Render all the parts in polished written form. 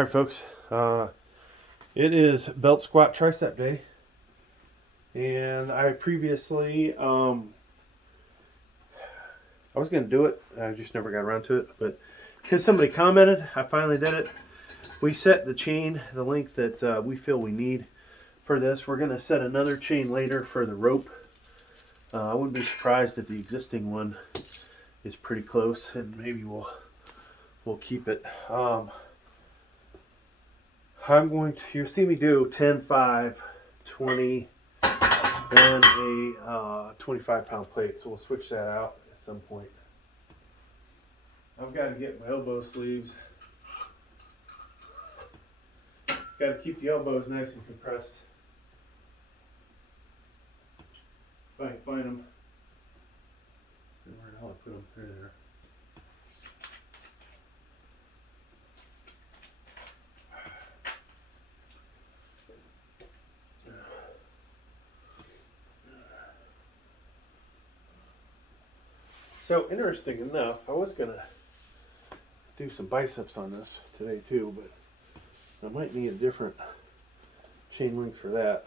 Alright folks, it is belt squat tricep day, and I previously, I was going to do it, I just never got around to it, but because somebody commented, I finally did it. We set the chain, the length that we feel we need for this. We're going to set another chain later for the rope. I wouldn't be surprised if the existing one is pretty close, and maybe we'll keep it. I'm going to, you'll see me do 10, 5, 20, and a 25-pound plate. So we'll switch that out at some point. I've got to get my elbow sleeves. Got to keep the elbows nice and compressed. If I can find them. Where the hell I put them? There. So interesting enough, I was gonna do some biceps on this today too, but I might need a different chain length for that.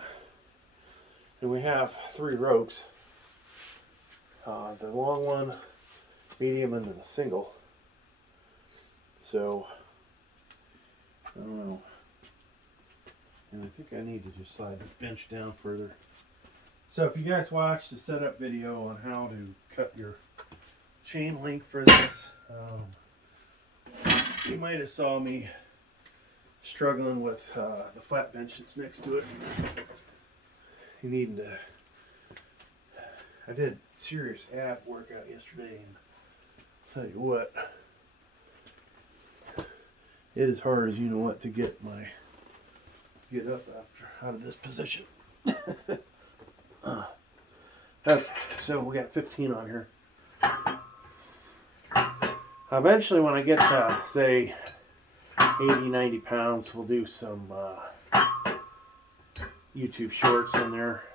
And we have 3 ropes, the long one, medium, and then the single. So I don't know, and I think I need to just slide the bench down further. So if you guys watched the setup video on how to cut your chain link for this, you might have saw me struggling with the flat bench that's next to it. You need to, I did serious ab workout yesterday, and I'll tell you what, it is hard as you know what to get up after out of this position. Okay, so we got 15 on here. Eventually, when I get to, say, 80, 90 pounds, we'll do some YouTube shorts in there.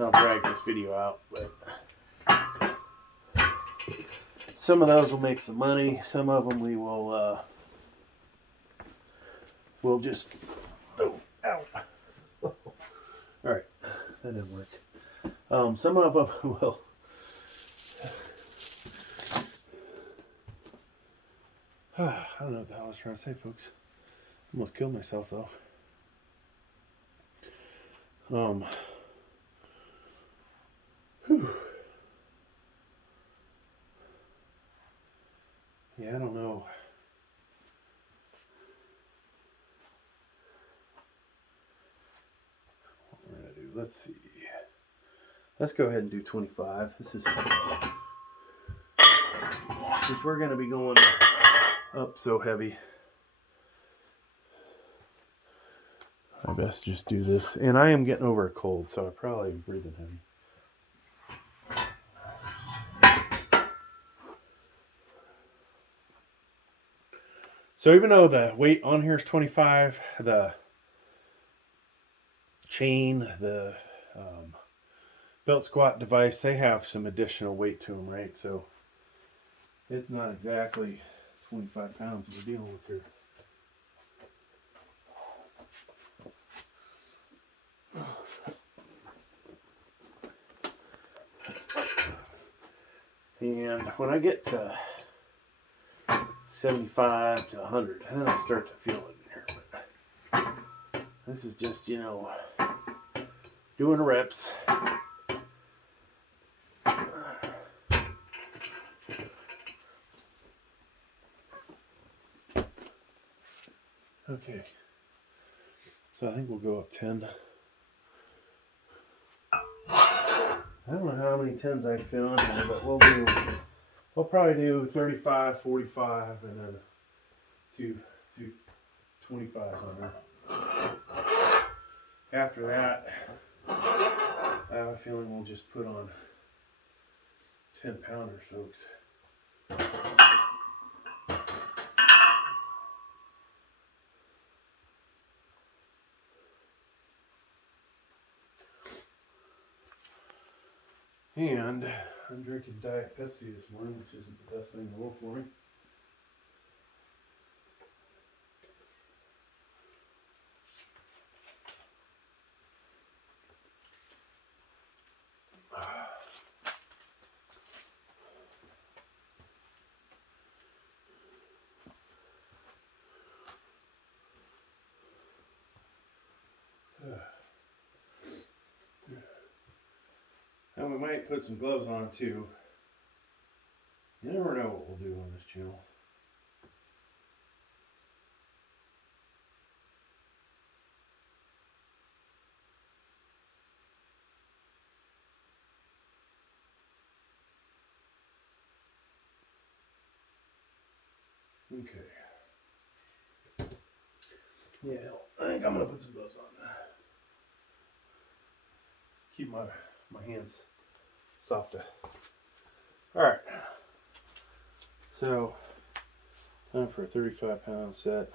I'll drag this video out, but some of those will make some money. Some of them we will we'll just, oh, ow. All right, that didn't work. Some of them will, I don't know what the hell I was trying to say, folks. Almost killed myself, though. Whew. Yeah, I don't know. What we're going to do, let's see. Let's go ahead and do 25. This is, since we're going to be going up so heavy, I best just do this. And I am getting over a cold, so I'm probably breathing heavy. So even though the weight on here is 25, the chain, the belt squat device, they have some additional weight to them, right? So it's not exactly 25 pounds we're dealing with here. And when I get to 75 to 100, then I start to feel it in here. But this is just, you know, doing reps. Okay, so I think we'll go up 10. I don't know how many 10s I can fit on here, but we'll probably do 35, 45, and then two 25s on there. After that, I have a feeling we'll just put on 10 pounders, folks. And I'm drinking Diet Pepsi this morning, which isn't the best thing in the world for me. might put some gloves on too. You never know what we'll do on this channel. Okay. Yeah, I think I'm gonna put some gloves on. Keep my hands softer. All right. So, time for a 35-pound set.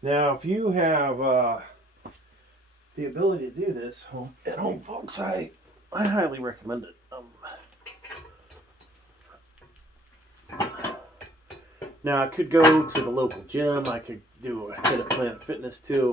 Now, if you have the ability to do this at home, folks, I highly recommend it. Now, I could go to the local gym. I could do a hit at Planet Fitness too.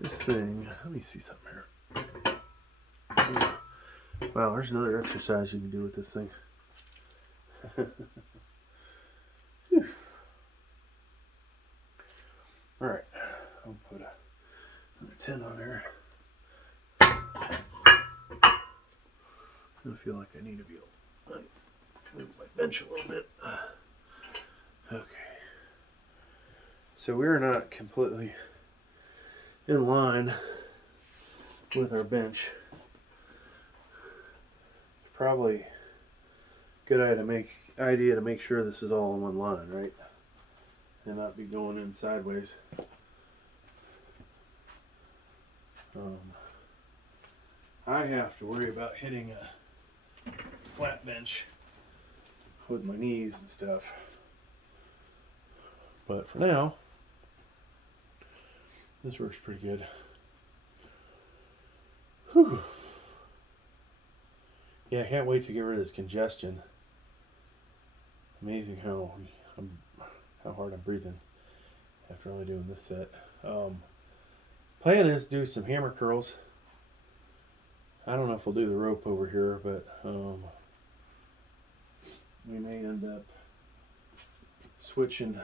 This thing, let me see something here. Wow, there's another exercise you can do with this thing. All right, I'll put another 10 on there. I feel like I need to be able to move my bench a little bit. Okay. So we're not completely in line with our bench. It's probably a good idea to make sure this is all in one line, right? And not be going in sideways. I have to worry about hitting a flat bench with my knees and stuff. But for now, this works pretty good. Whew. Yeah, I can't wait to get rid of this congestion. Amazing how hard I'm breathing after only doing this set. Plan is to do some hammer curls. I don't know if we'll do the rope over here, but we may end up switching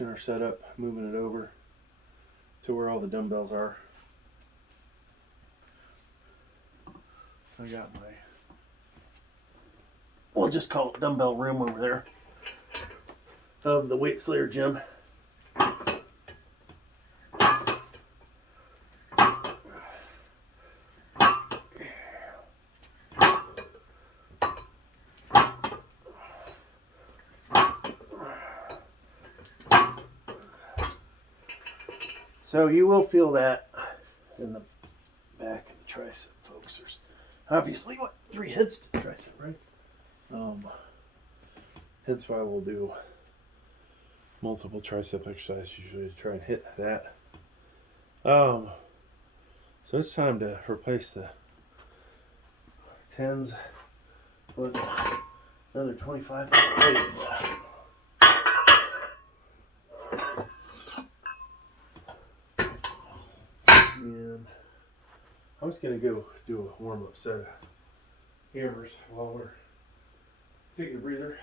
our setup, moving it over to where all the dumbbells are. I got my, we'll just call it dumbbell room over there of the Weight Slayer gym. So you will feel that in the back of the tricep, folks. There's obviously, 3 hits to the tricep, right? Hence why we'll do multiple tricep exercises usually to try and hit that. So it's time to replace the 10s with another 25. And I'm just going to go do a warm-up set of hammers while we're taking a breather.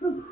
Whew.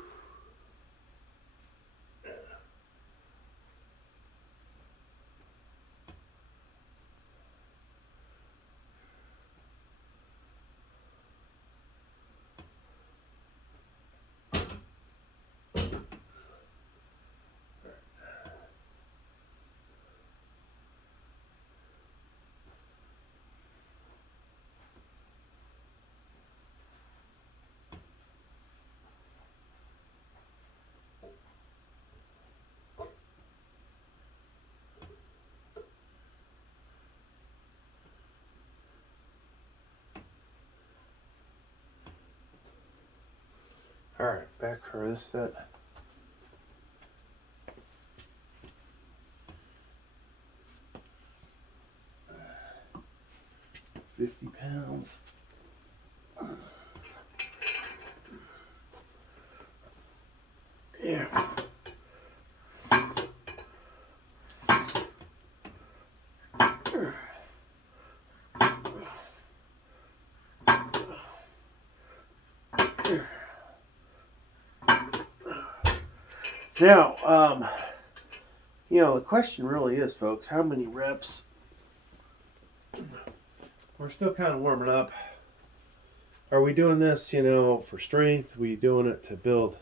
Alright, back for this set. £50. Yeah. Now, you know, the question really is, folks, how many reps? We're still kind of warming up. Are we doing this, you know, for strength? Are we doing it to build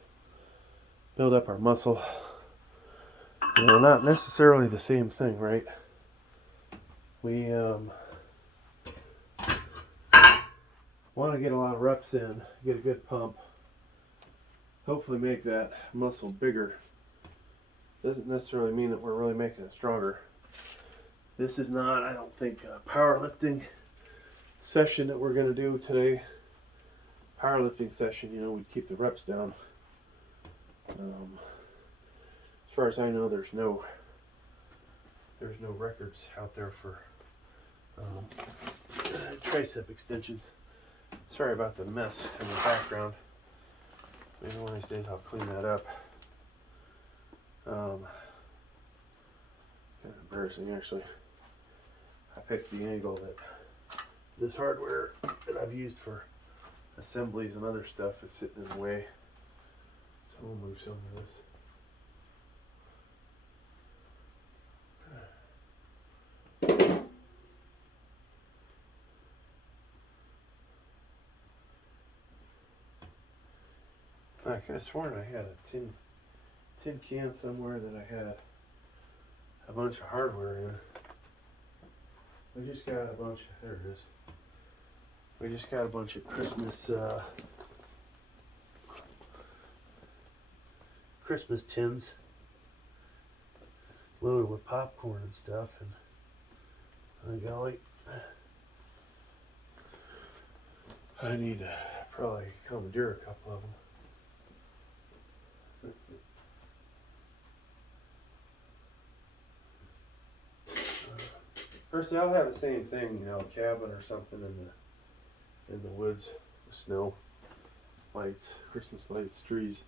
up our muscle? You know, not necessarily the same thing, right? We want to get a lot of reps in, get a good pump, hopefully make that muscle bigger. Doesn't necessarily mean that we're really making it stronger. This is not, I don't think, a powerlifting session that we're going to do today. Powerlifting session, you know, we keep the reps down. As far as I know, there's no records out there for tricep extensions. Sorry about the mess in the background. Maybe one of these days I'll clean that up. Kind of embarrassing, actually. I picked the angle that this hardware that I've used for assemblies and other stuff is sitting in the way. So we'll move some of this. I could have sworn I had a tin can somewhere that I had a bunch of hardware in. We just got a bunch of, there it is. We just got a bunch of Christmas tins loaded with popcorn and stuff, and golly, I need to probably commandeer a couple of them. Personally, I'll have the same thing, you know, a cabin or something in the woods with snow, lights, Christmas lights, trees.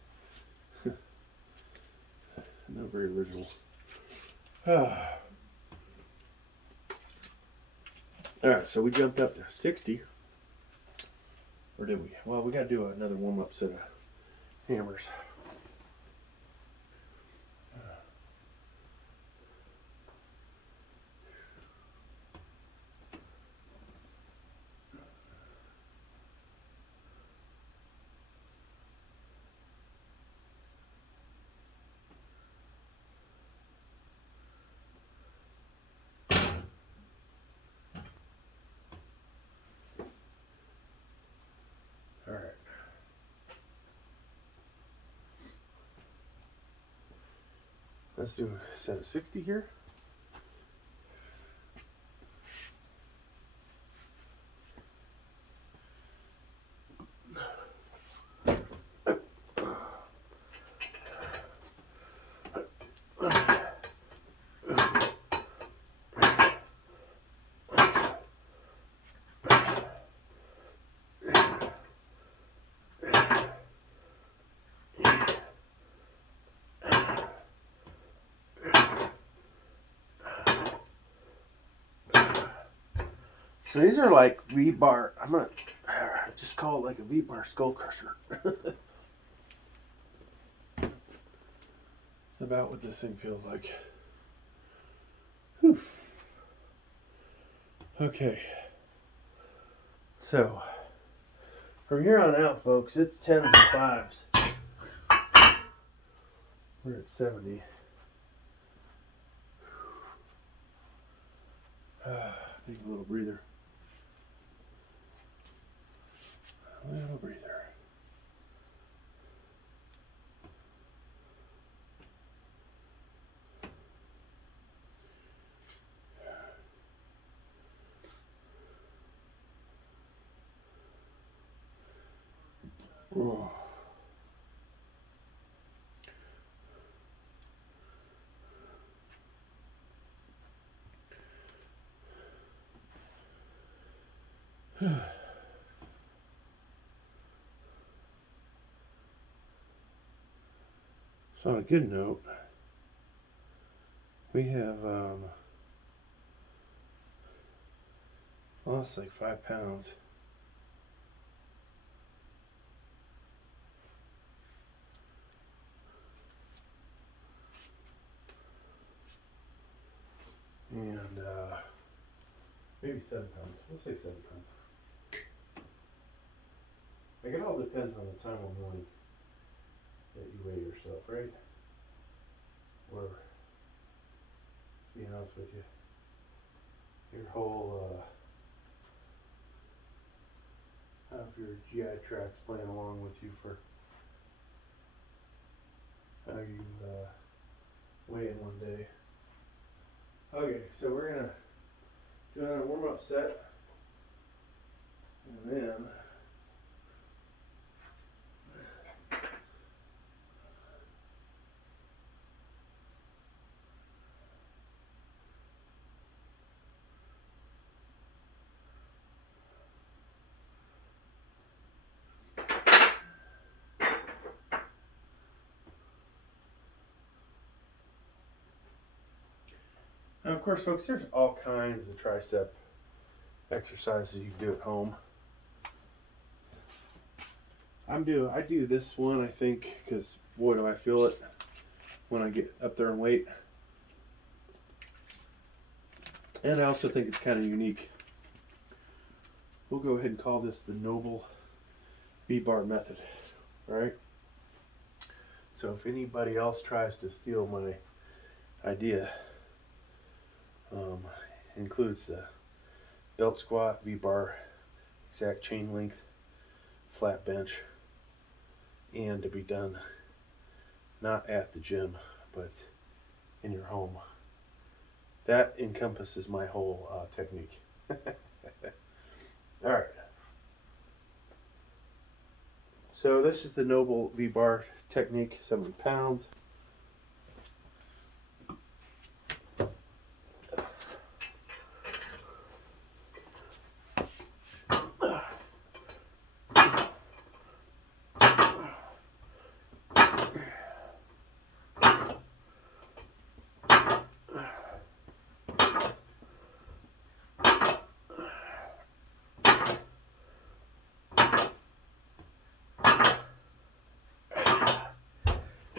Not very original. Alright, so we jumped up to 60. Or did we? Well, we got to do another warm-up set of hammers. Alright. Let's do a set of 60 here. So these are like V-bar. I'm gonna just call it like a V-bar skull crusher. It's about what this thing feels like. Whew. Okay. So from here on out, folks, it's 10s and 5s. We're at 70. Take a little breather. A little breather. Oh. So on a good note, we have lost like 5 pounds. And maybe 7 pounds. We'll say 7 pounds. Like, it all depends on the time of morning that you weigh yourself, right? Or, to be honest with you, your whole have your GI tracts playing along with you for how you weigh in one day. Okay, so we're gonna do another warm-up set, and then now, of course, folks, there's all kinds of tricep exercises you can do at home. I do this one, I think, because boy, do I feel it when I get up there in weight. And I also think it's kind of unique. We'll go ahead and call this the Noble V-bar method. All right. So if anybody else tries to steal my idea, includes the belt squat, V-bar, exact chain length, flat bench, and to be done not at the gym, but in your home. That encompasses my whole technique. All right. So this is the Noble V-bar technique, 70 pounds.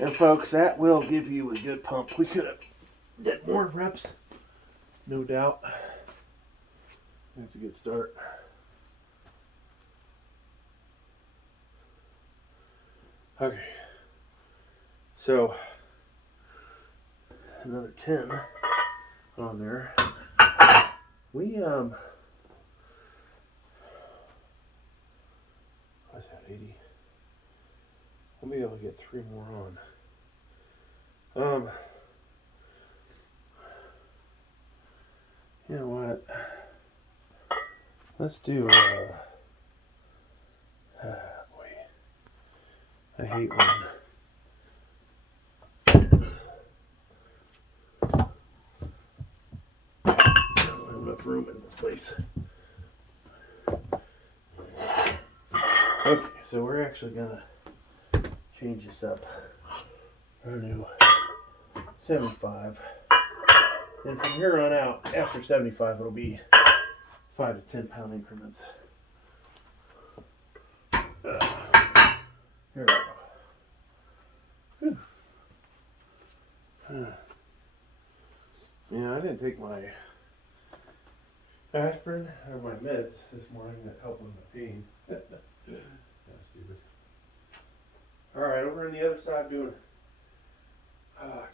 And folks, that will give you a good pump. We could have did more reps, no doubt. That's a good start. Okay, so another 10 on there. We what's that, 80? We'll be able to get 3 more on. You know what? Let's do boy, I hate when I don't have enough room in this place. Okay, so we're actually gonna change this up. Our new 75. And from here on out, after 75, it'll be 5 to 10 pound increments. Here we go. Yeah, I didn't take my aspirin or my meds this morning that helped with my pain. That's stupid. Alright, over on the other side, doing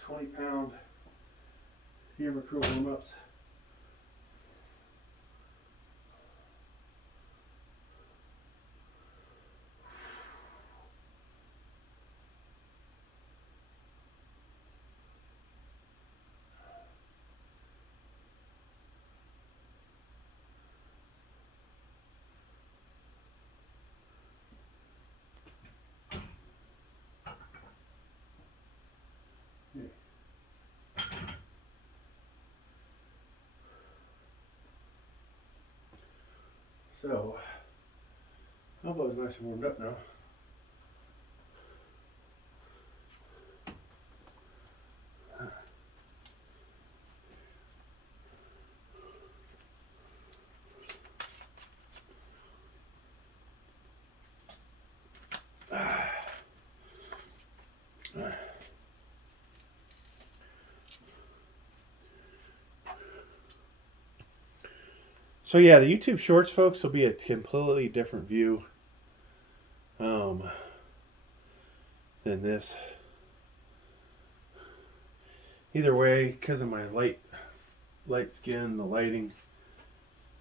20 pound hammer curl warm ups. So, elbow's nice and warmed up now. So yeah, the YouTube Shorts, folks, will be a completely different view than this. Either way, because of my light skin, the lighting,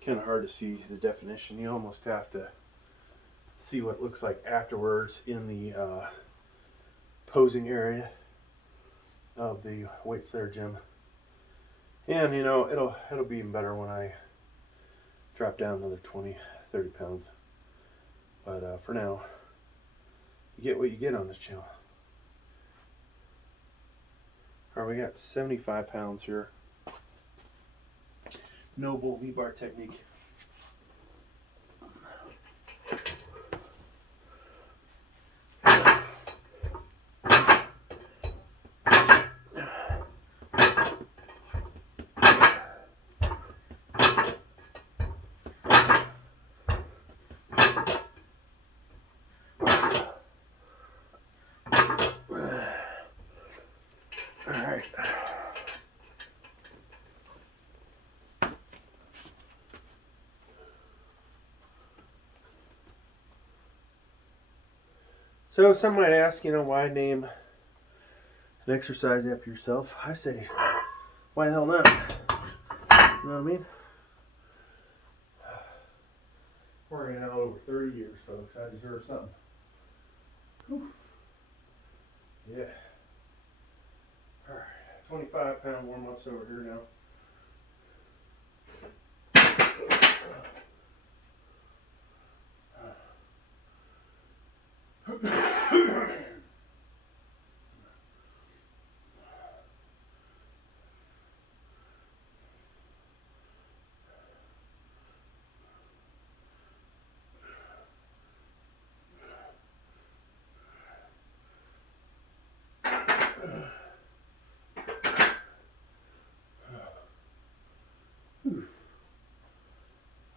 kind of hard to see the definition. You almost have to see what it looks like afterwards in the posing area of the weight center gym. And you know, it'll be even better when I drop down another 20-30 pounds. But for now, you get what you get on this channel. All right, we got 75 pounds here. Noble V-bar technique. So some might ask, you know, why name an exercise after yourself? I say, why the hell not? You know what I mean? Working out over 30 years, folks. I deserve something. Whew. Yeah. All right, 25-pound warm-ups over here now.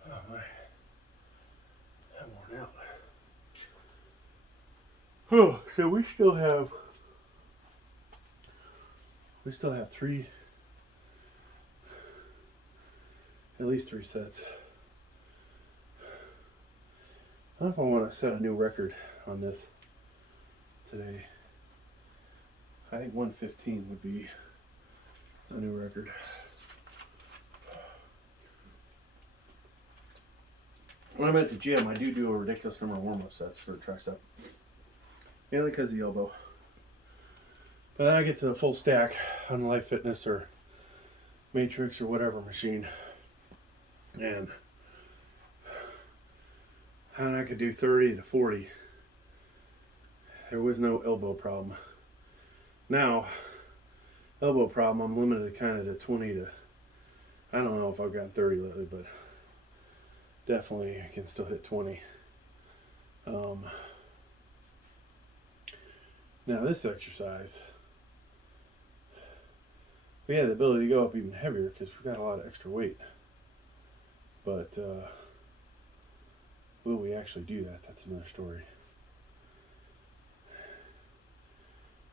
Oh my, I'm worn out. Oh, so we still have at least three sets. I don't know if I want to set a new record on this today. I think 115 would be a new record. When I'm at the gym, I do a ridiculous number of warm-up sets for tricep. Mainly because of the elbow. But then I get to the full stack on the Life Fitness or Matrix or whatever machine. And I could do 30 to 40. There was no elbow problem. Now, elbow problem, I'm limited kind of to 20 to, I don't know if I've gotten 30 lately, but definitely I can still hit 20. Now this exercise, we had the ability to go up even heavier because we've got a lot of extra weight. But will we actually do that? That's another story.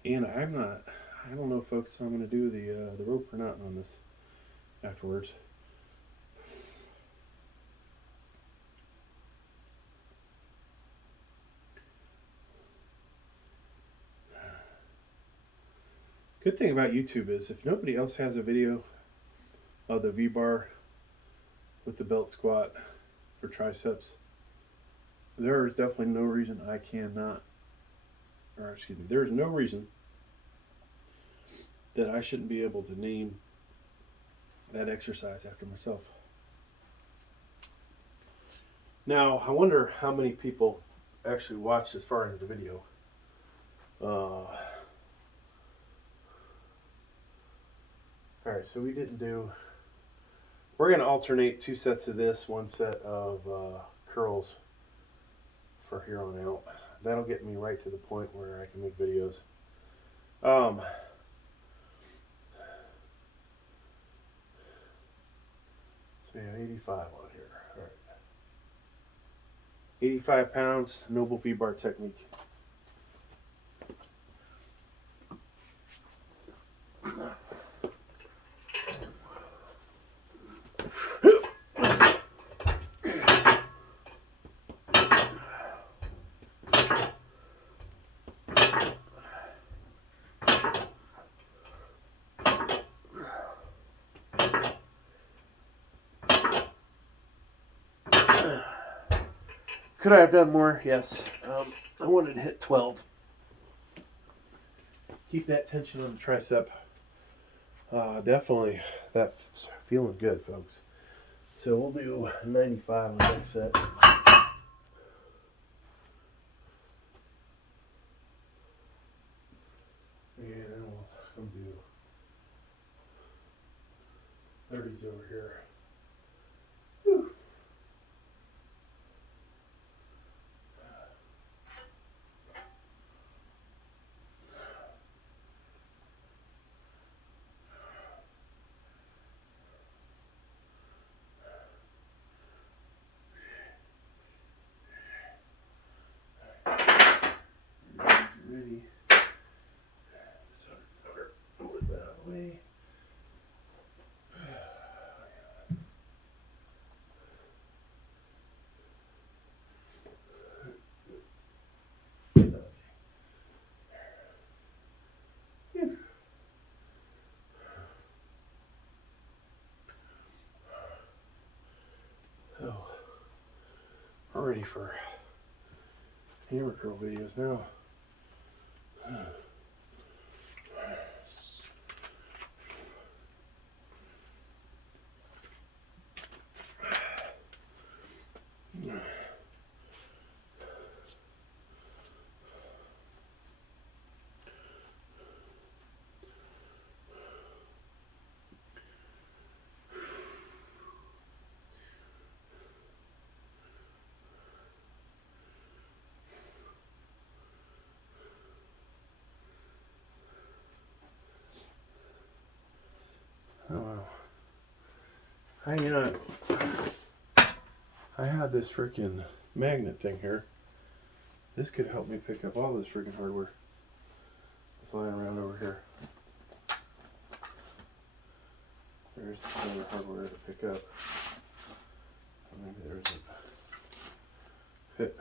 And I don't know, folks, if I'm going to do the rope or not on this afterwards. Good thing about YouTube is if nobody else has a video of the V-bar with the belt squat for triceps, there is definitely no reason I cannot, or excuse me, there is no reason that I shouldn't be able to name that exercise after myself. Now, I wonder how many people actually watched this far into the video. Alright, so we're going to alternate 2 sets of this, 1 set of curls for here on out. That'll get me right to the point where I can make videos. So yeah, 85 on here. All right. 85 pounds, Noble V-bar technique. Could I have done more? Yes. I wanted to hit 12. Keep that tension on the tricep. Definitely, that's feeling good, folks. So we'll do 95 on the next set. And then we'll come do 30s over here. Whew. Ready. So, move that out of the way. So, we're ready for hammer curl videos now. Oh wow. I had this freaking magnet thing here. This could help me pick up all this freaking hardware that's lying around over here. There's some other hardware to pick up. Maybe there's a fit.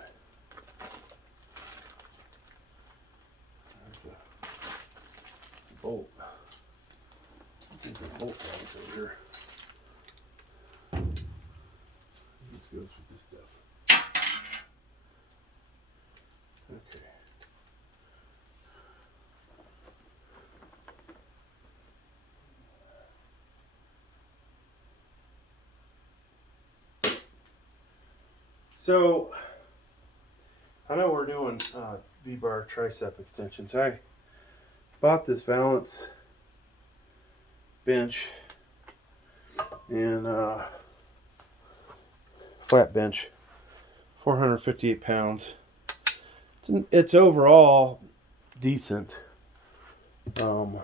There's a bolt. I think there's bolt rods over here. This goes with this stuff. Okay. So, I know we're doing V-bar tricep extensions. I bought this Valance bench and flat bench, 458 pounds. It's overall decent. I've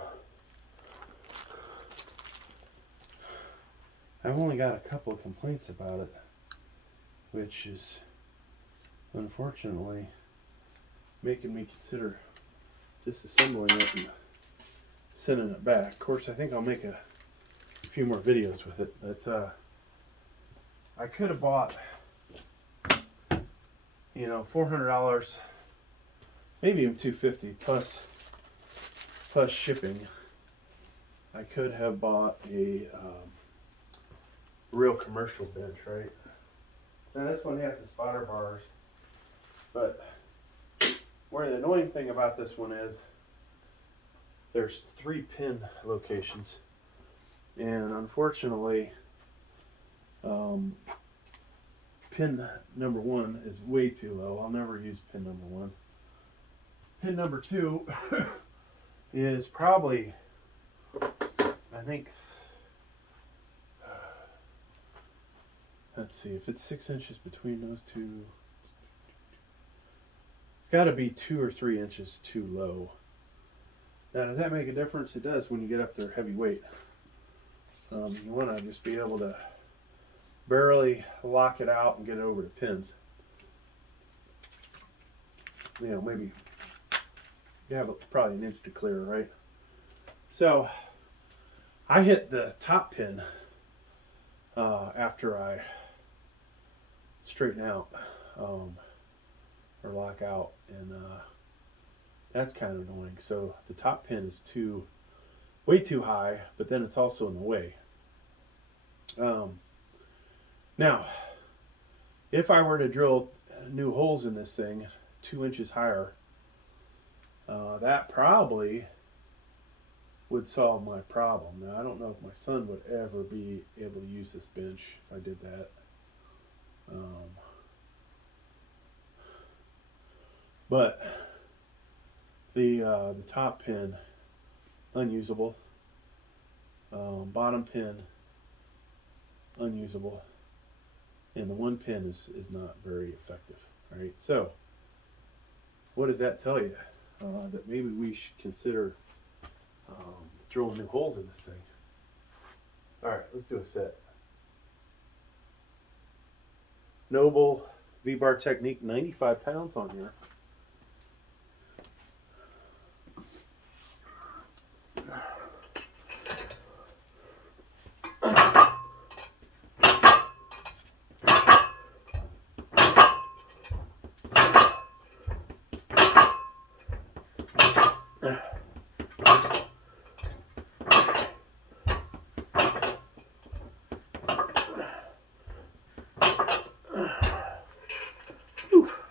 only got a couple of complaints about it, which is unfortunately making me consider disassembling it and sending it back. Of course, I think I'll make a few more videos with it, but I could have bought, $400, maybe even $250 plus shipping. I could have bought a real commercial bench, right? Now this one has the spotter bars, but where the annoying thing about this one is there's 3 pin locations, and unfortunately pin number 1 is way too low. I'll never use pin number 1. Pin number 2 is probably, I think let's see, if it's 6 inches between those two, it's got to be 2 or 3 inches too low. Now, does that make a difference? It does when you get up there heavy weight. You want to just be able to barely lock it out and get it over the pins. You know, maybe you have probably an inch to clear, right? So I hit the top pin after I straighten out or lock out, and that's kind of annoying. So the top pin is way too high, but then it's also in the way. Now, if I were to drill new holes in this thing 2 inches higher, that probably would solve my problem. Now, I don't know if my son would ever be able to use this bench if I did that. But the top pin, unusable. Bottom pin, unusable. And the one pin is not very effective, right? So, what does that tell you? That maybe we should consider drilling new holes in this thing. All right, let's do a set. Noble V-bar technique, 95 pounds on here.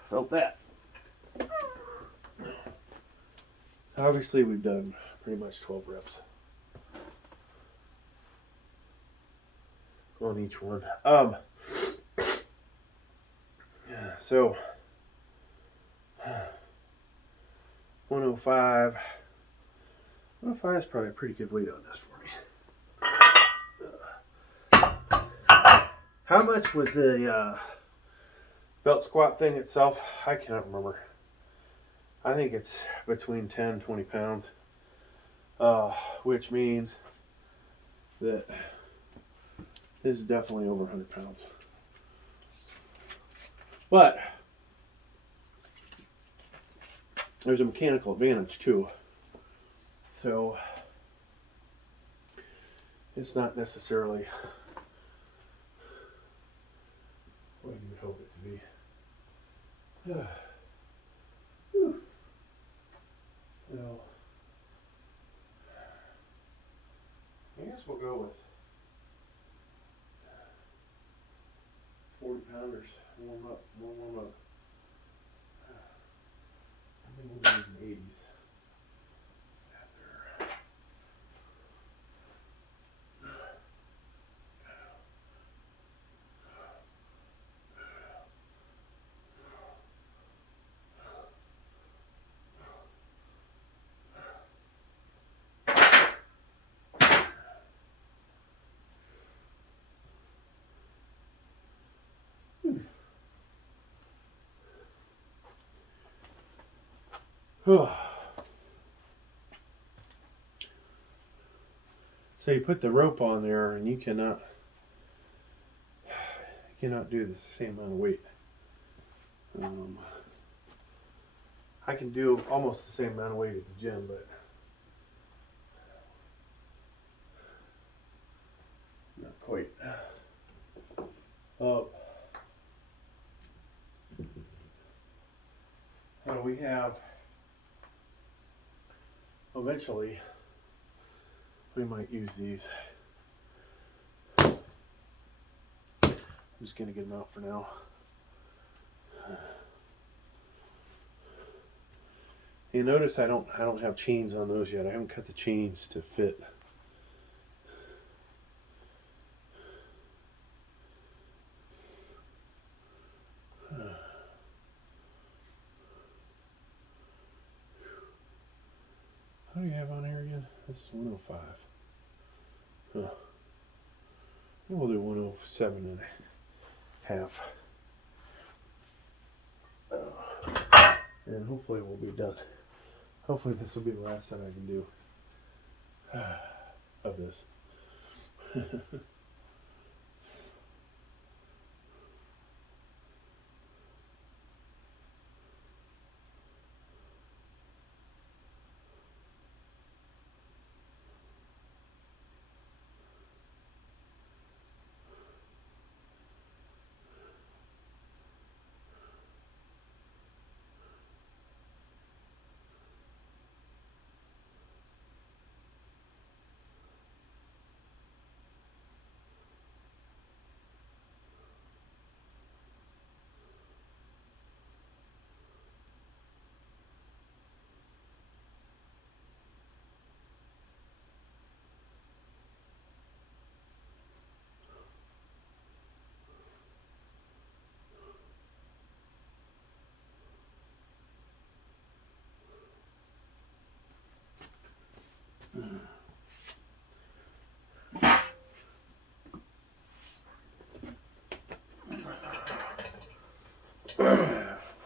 Felt that. Obviously, we've done pretty much 12 reps on each one. So 105. 105 is probably a pretty good weight on this for me. How much was the belt squat thing itself? I cannot remember. I think it's between 10 and 20 pounds, which means that this is definitely over 100 pounds. But there's a mechanical advantage too. So it's not necessarily what you would hope it to be. Well, I guess we'll go with 40 pounders. Warm up. I think we'll be in the 80s. So you put the rope on there, and you cannot do the same amount of weight. I can do almost the same amount of weight at the gym, but not quite. We have, eventually, we might use these. I'm just going to get them out for now. You notice I don't have chains on those yet. I haven't cut the chains to fit. What do you have on here again? This is 105. Huh. We'll do 107 in half. And hopefully we'll be done. Hopefully this will be the last that I can do of this.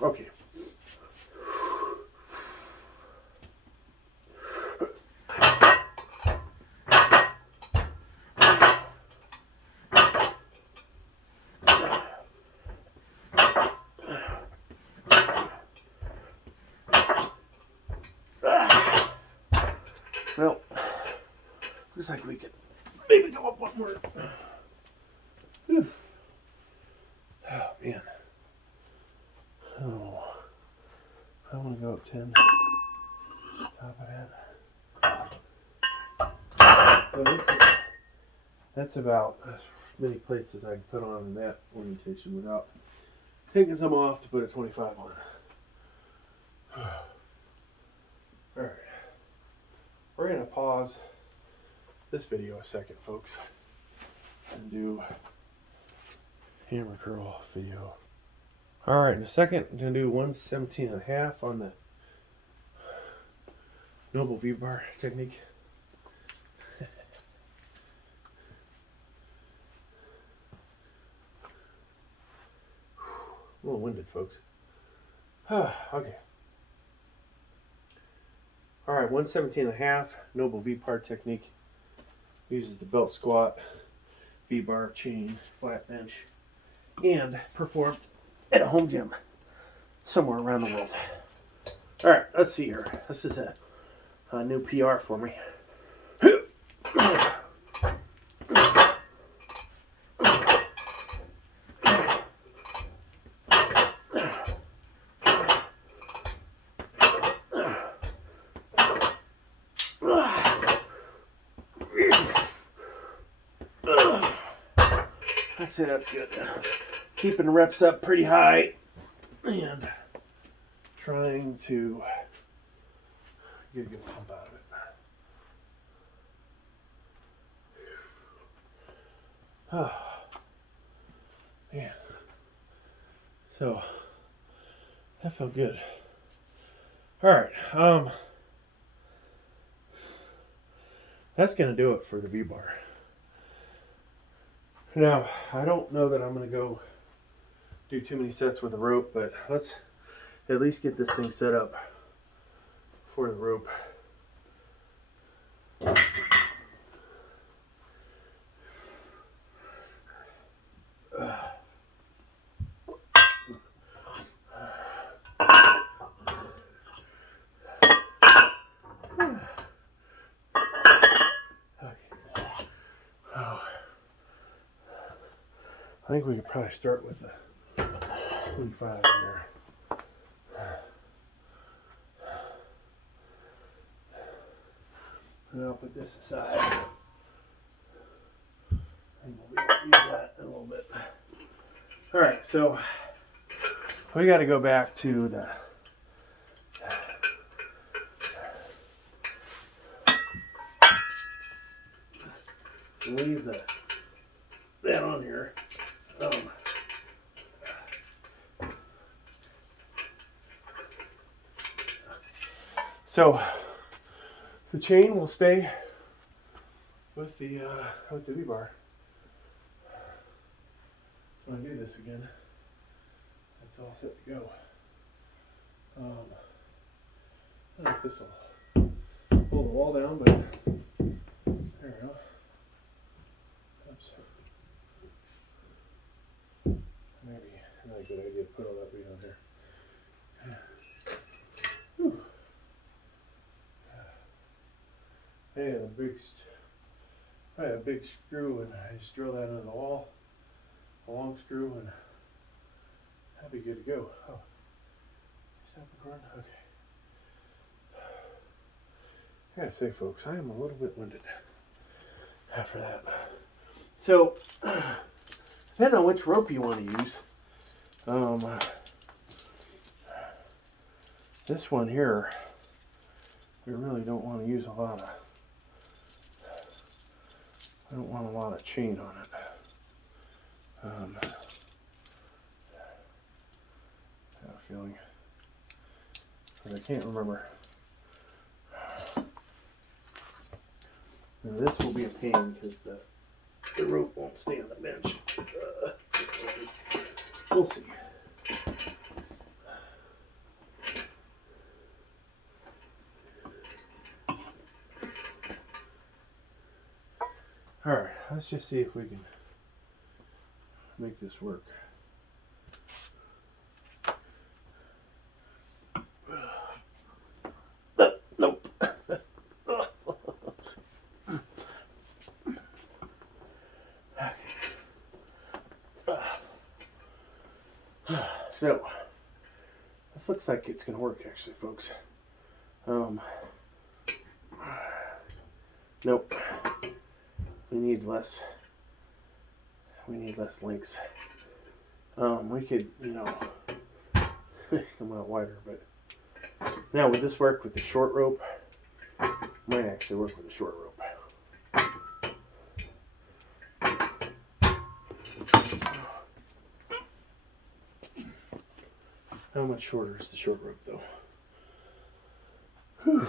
Okay. Well, looks like we could maybe go up one more. Whew. Oh man. Oh, I want to go up 10. Top of that. Well, that's about as many plates as I can put on in that orientation without taking some off to put a 25 on. Alright. We're going to pause this video a second, folks, and do hammer curl video. Alright, in a second, I'm going to do 117.5 on the Noble V-bar technique. A little winded, folks. Okay. Alright, 117.5 Noble V-bar technique. Uses the belt squat, V-bar, chain, flat bench, and performed at a home gym somewhere around the world. Alright, let's see here. This is a new PR for me. I'd say that's good. Keeping the reps up pretty high and trying to get a good pump out of it. Oh, man. So, that felt good. Alright, that's going to do it for the V-bar. Now, I don't know that I'm going to go do too many sets with a rope, but let's at least get this thing set up for the rope. I think we could probably start with the 25 in there. And I'll put this aside. And we'll be able to use that in a little bit. Alright, so we got to go back to the leave that on here. So the chain will stay with the V-bar. when I do this again, it's all set to go. I don't know if this will hold the wall down, but there we go. Oops. Maybe not a good idea to put all that weight on here. Whew. I had a big screw, and I just drill that into the wall, a long screw, and that'd be good to go. Oh, stop recording? Okay. I gotta say, folks, I am a little bit winded after that. So, depending on which rope you want to use, this one here, we really don't want to use a lot of. I don't want a lot of chain on it. I have a feeling, but I can't remember. Now this will be a pain because the rope won't stay on the bench. We'll see. All right, let's just see if we can make this work. Nope. So, this looks like it's going to work actually, folks. Nope. We need less links. We could, come out wider, but now would this work with the short rope? Might actually work with the short rope. How much shorter is the short rope though? Whew.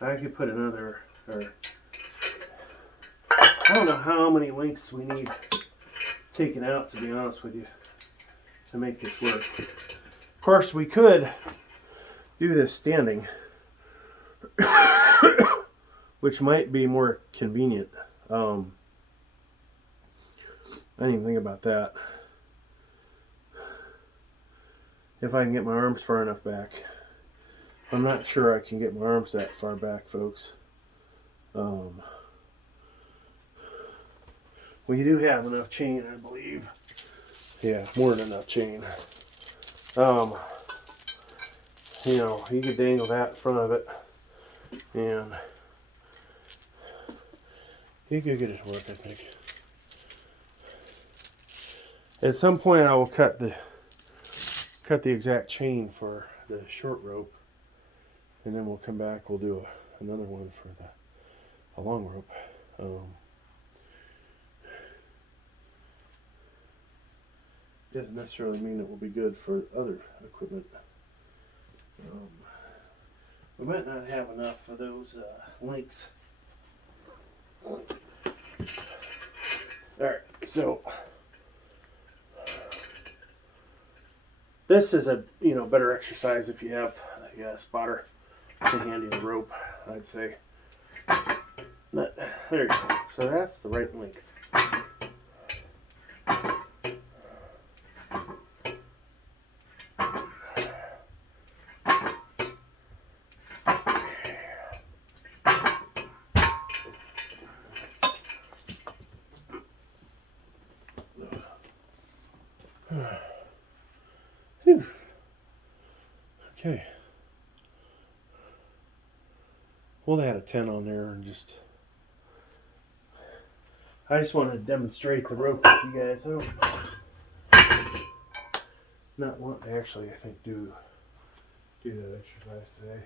I could put another, or I don't know how many links we need taken out, to be honest with you, to make this work. Of course, we could do this standing, which might be more convenient. I didn't even think about that. If I can get my arms far enough back. I'm not sure I can get my arms that far back, folks. We do have enough chain, I believe. Yeah, more than enough chain. You could dangle that in front of it, and you could get it to work, I think. At some point, I will cut the exact chain for the short rope. And then we'll come back, we'll do another one for the long rope. Doesn't necessarily mean it will be good for other equipment. We might not have enough of those links. Alright, so this is a better exercise if you have a spotter to hand you the rope, I'd say. But, there you go. So that's the right length. Whew. Okay. We'll add a 10 on there and I just wanted to demonstrate the rope with you guys. I don't not want to actually, I think, do that exercise today.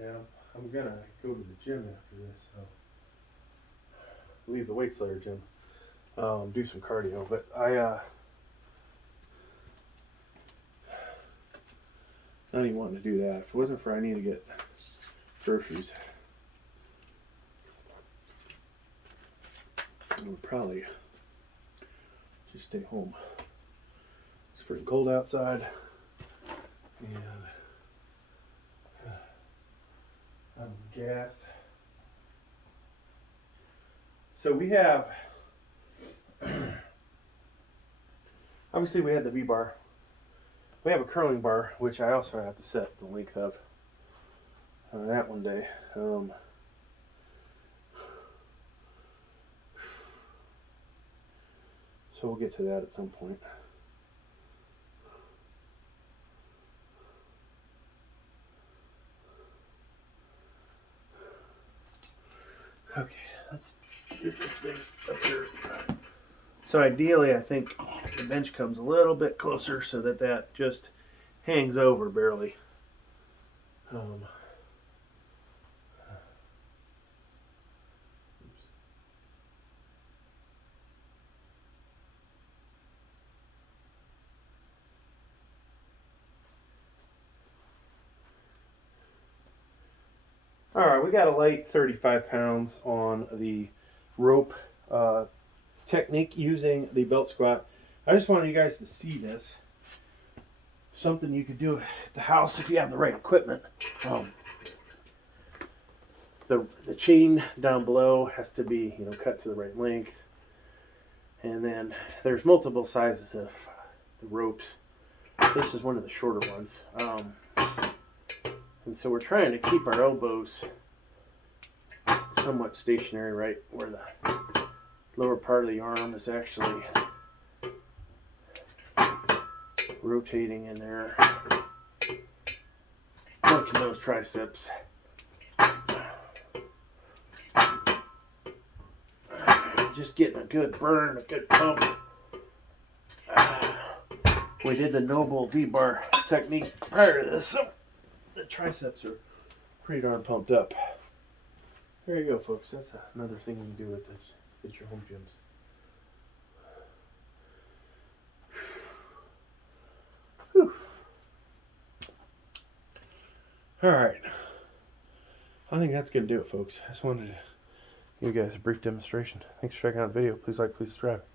Yeah, I'm gonna go to the gym after this, so leave the weights layer gym, do some cardio. But Not even wanting to do that. If it wasn't for I need to get groceries, I would probably just stay home. It's freaking cold outside, and I'm gassed. So we have, obviously we had the V-bar. We have a curling bar, which I also have to set the length of that one day. So we'll get to that at some point. Okay, let's get this thing up here. So ideally, I think the bench comes a little bit closer so that that just hangs over barely. All right, we got a light 35 pounds on the rope technique using the belt squat. I just wanted you guys to see this. Something you could do at the house if you have the right equipment. The chain down below has to be, cut to the right length. And then there's multiple sizes of the ropes. This is one of the shorter ones. And so we're trying to keep our elbows somewhat stationary, right where the lower part of the arm is actually rotating in there. Working those triceps. Just getting a good burn, a good pump. We did the Noble V-bar technique prior to this, so the triceps are pretty darn pumped up. There you go, folks. That's another thing you can do with this at your home gyms. Whew. All right. I think that's going to do it, folks. I just wanted to give you guys a brief demonstration. Thanks for checking out the video. Please like, please subscribe.